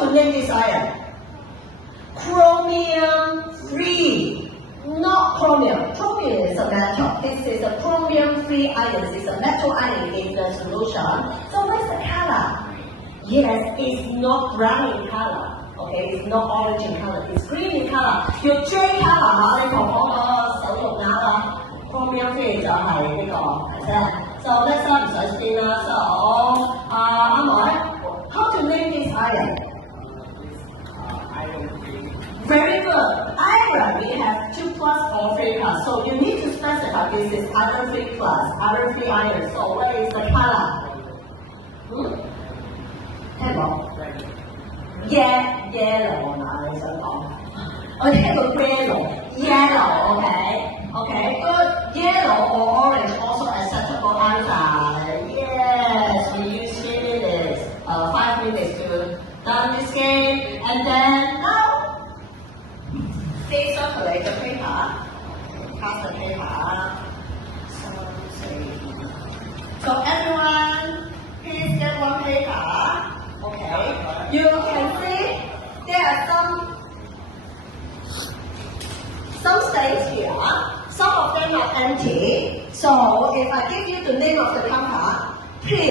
to name this iron? Chromium-free. Not chromium. Chromium is a metal. This is a chromium-free iron. It's a metal iron in the solution. So what's the color? Yes, it's not brown in color. Okay, it's not orange in color. It's green in color. 叫 J color 嚇，你同我個手用額啊 ，chromium-free 就係呢個，係啫。So next time 唔使 spin 啦。So 阿妹 ，how to name this iron? Very good. Iron, we have 2 plus or 3 plus. So you need to specify this is iron 3 plus, iron 3 iron. So what is the color? 聽冇 ？Yellow 啊，你想講？我聽過 yellow, okay, good. Yellow or orange also acceptable answer. Yes, we use 3 minutes, 5 minutes to done this game, and then now. Please circulate the paper. Pass the paper. So everyone, please get 1 paper. Okay. You can see there are some states here. Some of them are empty. So if I give you the name of the compound, please.